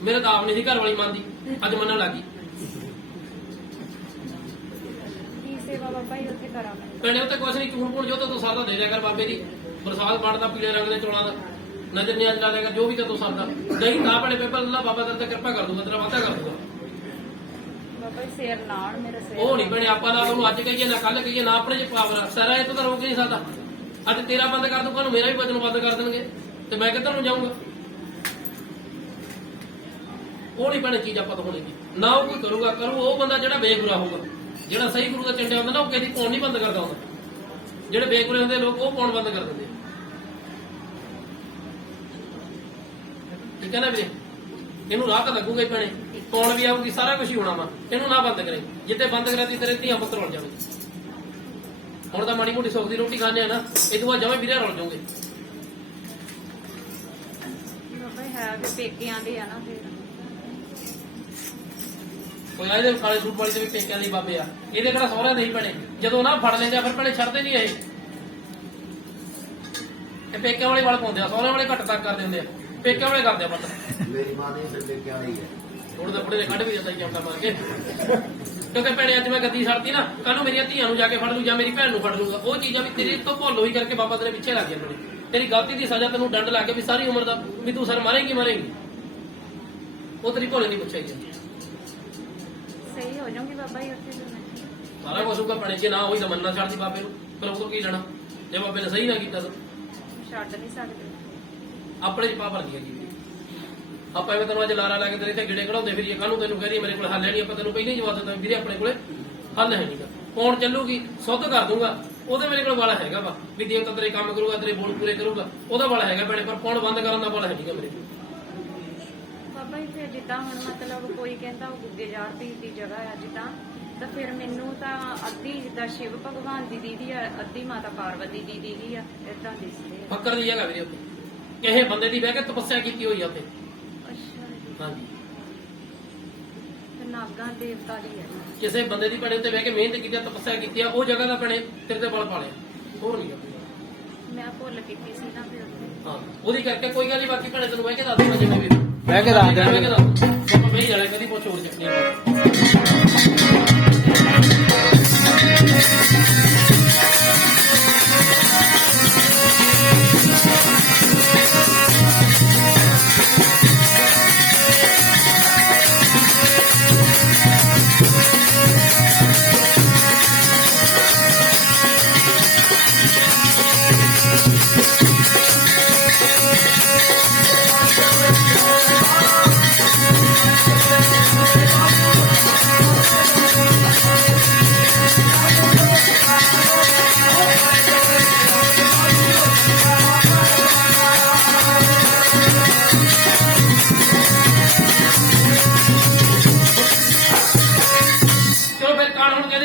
ਮੇਰੇ ਤਾਂ ਆਪ ਨਹੀਂ ਸੀ ਘਰ ਵਾਲੀ ਮੰਨਦੀ, ਅੱਜ ਮੰਨਣ ਲੱਗੀ। ਕੀ ਸੇਵਾ ਬਾਬਾ ਜੀ ਉੱਥੇ ਕਰਾਂ ਮੈਂ ਭੈਣੇ ਉੱਤੇ ਕੁਛ ਨਹੀਂ, ਚੂਣ ਪੂਣ ਜੋ ਤਾਂ ਤੂੰ ਸਰਦਾ ਦੇ ਦਿਆ ਕਰ ਬਾਬੇ ਦੀ, ਬਰਸਾਤ ਬਣਦਾ ਪੀਲੇ ਰੰਗ ਦੇ ਚੋਲਾਂ ਦਾ, ਨਜ਼ਰ ਨਿਆਜ਼ ਲਾ ਦੇਗਾ ਜੋ ਵੀ ਤਾਂ ਤੂੰ ਸਰਦਾ। ਨਹੀਂ ਤਾਂ ਭੈਣੇ ਪੇਪਰ ਲਾ, ਬਾਬਾ ਤੇਰੇ ਤੇ ਕਿਰਪਾ ਕਰ ਦੂਗਾ, ਤੇਰਾ ਵਾਧਾ ਕਰ ਦੂਗਾ। ਬਾਬਾ ਜੀ ਸਿਰ ਨਾਲ ਮੇਰਾ ਸਿਰ ਉਹ ਨਹੀਂ ਭੈਣੇ ਆਪਾਂ ਨਾ ਉਹਨੂੰ ਅੱਜ ਕਹੀਏ ਨਾ ਕੱਲ ਕਹੀਏ ਨਾ ਆਪਣੇ ਚ ਪਾਵਰ ਸਾਰਾ ਇਹ ਤੋਂ ਤਾਂ ਰੋਕ ਨਹੀਂ ਸਕਦਾ। ਅੱਜ ਤੇਰਾ ਬੰਦ ਕਰ ਦੂਗਾ ਨੂੰ ਮੇਰਾ ਵੀ ਵਜਨ ਬੰਦ ਕਰ ਦੇਣਗੇ ਤੇ ਮੈਂ ਕਿੱਧਰ ਨੂੰ ਜਾਊਂਗਾ। ਉਹ ਨਹੀਂ ਭੈਣੇ ਚੀਜ਼ ਆਪਾਂ ਤੋਂ ਹੋਣੀ ਨਾ, ਉਹ ਕੋਈ ਕਰੂਗਾ ਕਰੂ ਉਹ ਬੰਦਾ ਜਿਹੜਾ ਬੇਗੁਰਾ ਹੋਊਗਾ। ਜਿਹੜਾ ਸਹੀ ਗੁਰੂ ਦਾ ਚੰਡਿਆ ਹੁੰਦਾ ਨਾ ਉਹ ਕਿਸੇ ਪੌਣ ਨਹੀਂ ਬੰਦ ਕਰਦਾ ਹੁੰਦਾ। ਜਿਹੜੇ ਬੇਗੁਰੇ ਹੁੰਦੇ ਲੋਕ ਉਹ ਪੌਣ ਬੰਦ ਕਰ ਦਿੰਦੇ। ਠੀਕ ਹੈ ਨਾ ਵੀਰੇ, ਇਹਨੂੰ ਰਾਹ ਤਾਂ ਲੱਗੂਗਾ ਹੀ ਭੈਣੇ, ਪੌਣ ਵੀ ਆਊਗੀ, ਸਾਰਾ ਕੁਝ ਹੀ ਹੋਣਾ ਵਾ। ਇਹਨੂੰ ਨਾ ਬੰਦ ਕਰੇ, ਜਿੱਤੇ ਬੰਦ ਕਰਾਤੀ ਤੇਰੇ ਧੀਆਂ ਪੁੱਤ ਰੁਲ ਜਾਣਗੇ। ਹੁਣ ਤਾਂ ਮਾੜੀ ਮੋਟੀ ਸੁੱਖ ਦੀ ਰੋਟੀ ਖਾਣੇ ਆ ਨਾ, ਇਹ ਤੋਂ ਬਾਅਦ ਜਮਾਂ ਵੀਰੇ ਰੁਲ ਜਾਓਗੇ। ਬਾਬਾ ਜੀ ਹੈ ਕਿ ਪੇਕਿਆਂ ਦੇ ਆ ਨਾ ਫਿਰ ਕੋਈ ਇਹਦੇ ਕਾਲੇ ਸੂਟ ਵਾਲੀ ਦੇ ਵੀ ਪੇਕਿਆਂ ਦੇ ਬਾਬੇ ਆ, ਇਹਦੇ ਕਿਹੜਾ ਸਹੁਰਿਆਂ ਦੇ ਹੀ ਭੈਣੇ। ਜਦੋਂ ਨਾ ਫੜ ਲੈਂਦੇ ਆ ਫਿਰ ਭੈਣੇ ਛੱਡਦੇ ਨਹੀਂ ਇਹ ਪੇਕਿਆਂ ਵਾਲੇ ਵਾਲ ਪਾਉਂਦੇ ਆ, ਸਹੁਰਿਆਂ ਵਾਲੇ ਘੱਟ ਤੱਕ ਕਰਦੇ ਹੁੰਦੇ ਆ, ਪੇਕਿਆਂ ਵਾਲੇ ਕਰਦੇ ਆ ਪਤਾ। ਮੇਰੀ ਮਾਂ ਦੇ ਸਿਰ ਤੇ ਕਿਆ ਨਹੀਂ ਹੈ। ਹੁਣ ਤਾਂ ਬੁੜੇ ਦੇ ਕੱਢ ਵੀ ਜਾਂਦਾ ਜਾਂਦਾ ਮਾਰ ਕੇ। ਕਿਉਂਕਿ ਭੈਣੇ ਅੱਜ ਮੈਂ ਗੱਦੀ ਛੱਡਤੀ ਨਾ, ਕੱਲ ਨੂੰ ਮੇਰੀਆਂ ਧੀਆਂ ਨੂੰ ਜਾ ਕੇ ਫੜ ਲੂ ਜਾਂ ਮੇਰੀ ਭੈਣ ਨੂੰ ਫੜ ਲੂਗਾ। ਉਹ ਚੀਜ਼ਾਂ ਵੀ ਤੇਰੀ ਤੋਂ ਭੁੱਲ ਹੋਈ ਕਰਕੇ ਬਾਬਾ ਤੇਰੇ ਪਿੱਛੇ ਲੱਗ ਗਿਆ। ਤੇਰੀ ਗਲਤੀ ਦੀ ਸਜ਼ਾ ਤੈਨੂੰ ਡੰਡ ਲਾ ਕੇ ਵੀ ਸਾਰੀ ਉਮਰ ਦਾ ਵੀ ਤੂੰ ਸਰ ਮਾਰੇਂਗੀ ਮਾਰੇਂਗੀ, ਉਹ ਤੇਰੀ ਭੋਲੇ ਨਹੀਂ ਪੁੱਛੇਗੀ। ਸਹੀ ਹੋ ਜਾਊਂਗੀ ਬਾਬਾ ਜੀ ਉੱਥੇ ਫਿਰ ਮੈਂ ਸਾਰਾ ਕੁਝ ਹੋਊਗਾ ਭੈਣੇ, ਜੇ ਨਾ ਹੋਈ ਤਾਂ ਮੰਨਣਾ ਛੱਡਦੀ ਬਾਬੇ ਨੂੰ, ਫਿਰ ਉਹ ਕੀ ਲੈਣਾ ਜੇ ਬਾਬੇ ਨੇ ਸਹੀ ਨਾ ਕੀਤਾ ਤਾਂ। ਛੱਡ ਨਹੀਂ ਸਕਦੇ। ਆਪਣੇ ਚ ਪਾਵਰ ਦੀ ਹੈਗੀ ਆਪਾਂ ਐਵੇਂ ਤੈਨੂੰ ਅੱਜ ਲਾਰਾ ਲਾ ਕੇ ਤੇਰੇ ਤੇ ਗਿੜੇ ਕਢਾਉਂਦੇ ਫਿਰੀਏ, ਕੱਲ ਨੂੰ ਤੈਨੂੰ ਕਹਦੀ ਮੇਰੇ ਕੋਲ ਹੱਲ ਹੈ ਨਹੀਂ। ਆਪਾਂ ਤੈਨੂੰ ਪਹਿਲਾਂ ਹੀ ਜਵਾਬ ਦਿੱਤਾ ਵੀਰੇ ਆਪਣੇ ਕੋਲੇ ਹੱਲ ਹੈ ਨਹੀਂਗਾ। ਕੌਣ ਚੱਲੂਗੀ ਸੁੱਧ ਕਰ ਦੂੰਗਾ, ਉਹਦੇ ਮੇਰੇ ਕੋਲ ਵਾਲਾ ਹੈਗਾ ਵਾ ਵੀ ਦੇਵਤਾ ਤੇਰੇ ਕੰਮ ਕਰੂਗਾ, ਤੇਰੇ ਬੋਲ ਪੂਰੇ ਕਰੂਗਾ, ਉਹਦਾ ਵਾਲਾ ਹੈਗਾ ਭੈਣੇ। ਪਰ ਕੌਣ ਬੰਦ ਕਰਨ ਦਾ ਵਾਲਾ ਹੈ ਨਹੀਂਗਾ ਮੇਰੇ ਕੋਲ। ਬਾਬਾ ਜੀ ਫਿਰ ਜਿੱਦਾਂ ਹੁਣ ਮਤਲਬ ਕੋਈ ਕਹਿੰਦਾ ਉਹ ਗੁੱਗੇ ਜਾਰ ਪੀਰ ਦੀ ਜਗ੍ਹਾ ਆ ਜਿੱਦਾਂ, ਤਾਂ ਫਿਰ ਮੈਨੂੰ ਤਾਂ ਅੱਧੀ ਜਿੱਦਾਂ ਸ਼ਿਵ ਭਗਵਾਨ ਦੀ ਦੀਦੀ ਆ, ਅੱਧੀ ਮਾਤਾ ਪਾਰਵਤੀ ਦੀ ਦੀਦੀ ਆ, ਏਦਾਂ ਦਿਸਦੇ ਆ। ਫੱਕਰ ਦੀ ਜਗ੍ਹਾ ਵੀਰੇ ਉੱਥੇ ਕਿਸੇ ਬੰਦੇ ਦੀ ਬਹਿ ਕੇ ਤਪੱਸਿਆ ਕੀਤੀ ਹੋਈ ਆ ਉੱਥੇ। ਅੱਛਾ ਜੀ। ਹਾਂਜੀ, ਤੇ ਨਾਗਾ ਦੇਵਤਾ ਦੀ ਹੈ। ਕਿਸੇ ਬੰਦੇ ਦੀ ਭੈਣੇ ਉੱਤੇ ਬਹਿ ਕੇ ਮਿਹਨਤ ਕੀਤੀ ਆ, ਤਪੱਸਿਆ ਕੀਤੀ ਆ, ਉਹ ਜਗ੍ਹਾ ਦਾ ਭੈਣੇ ਤੇਰੇ ਤੇ ਬਲ ਪਾ ਲਿਆ, ਹੋਰ ਨਹੀਂ ਕਰਦੀ। ਮੈਂ ਭੁੱਲ ਕੀਤੀ ਸੀ ਨਾ ਫਿਰ ਉੱਥੇ। ਹਾਂ ਉਹਦੀ ਕਰਕੇ ਕੋਈ ਗੱਲ ਨਹੀਂ। ਬਾਕੀ ਭੈਣੇ ਤੈਨੂੰ ਬਹਿ ਕੇ ਦੱਸ ਦੂੰਗਾ ਜਿਵੇਂ ਵੀ ਬਹਿ ਕੇ ਦੱਸ ਦਿਆਂਗੇ। ਆਪਾਂ ਬਹਿ ਜਾਣਾ, ਕਦੀ ਪੁੱਛ ਹੋਰ ਚੱਕਣੀ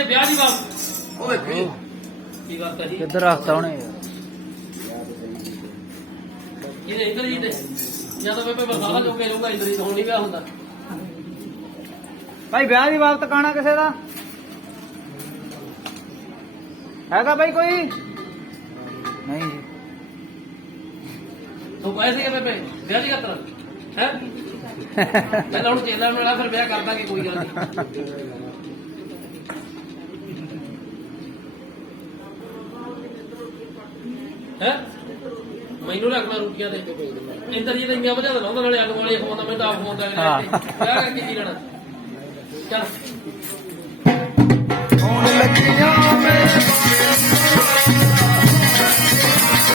ਵਿਆਹ ਦੀ ਬਾਤ। ਉਹ ਵੇਖੀ ਕੀ ਗੱਲ ਕਹੀ ਕਿੱਧਰ ਰੱਖਤਾ ਉਹਨੇ ਯਾਰ। ਇਹਨੇ ਇੱਧਰ ਹੀ ਤੇ ਜਾਂ ਤਾਂ ਬੇਬੇ ਬਸਾਲਾ ਜੋ ਕੇ ਜਾਊਗਾ ਇੱਧਰ ਹੀ, ਹੁਣ ਨਹੀਂ ਵਿਆਹ ਹੁੰਦਾ। ਭਾਈ ਵਿਆਹ ਦੀ ਬਾਬਤ ਕਾਣਾ ਕਿਸੇ ਦਾ ਹੈਗਾ ਭਾਈ ਕੋਈ? ਨਹੀਂ ਜੀ। ਤੂੰ ਕਹੇ ਸੀਗੇ ਬੇਬੇ ਵਿਆਹ ਦੀ ਖਾਤਰ ਹੈ? ਚੱਲ ਹੁਣ ਚੇਲਾ ਮੇਰਾ ਫਿਰ ਵਿਆਹ ਕਰ ਦਾਂਗੇ, ਕੋਈ ਗੱਲ ਨਹੀਂ। ਹੈ ਮੈਨੂੰ ਰੱਖਣਾ ਰੋਟੀਆਂ ਦੇ ਇੰਦਰ ਜੀ ਤਾਂ ਇੰਨੀਆਂ ਵਜ੍ਹਾ ਲਾਉਂਦਾ, ਨਾਲੇ ਆਲੂ ਵਾਲੇ ਖਵਾਉਂਦਾ, ਮੈਨੂੰ ਤਾਂ ਆਪ ਖਵਾਉਂਦਾ। ਵਿਆਹ ਕਰਕੇ ਕੀ ਲੈਣਾ ਚੱਲ।